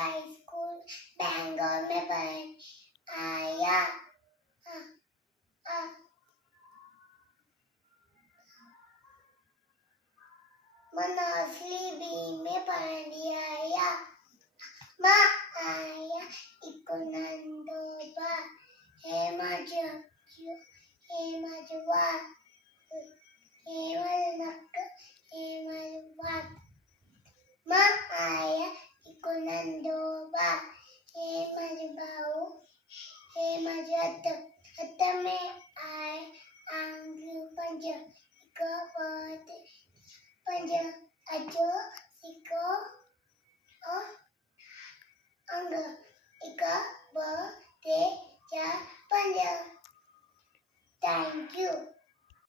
हाई school Bangalore में पढ़ आया। मनोसली बी में पढ़ आया। माँ आया इकोनंदोबा हे मजवा हे मजनक हे मजवा। माँ आया इकोनंदोबा हे मजबाऊ हे मजत हत में आय आंग पंज इको पंज अजो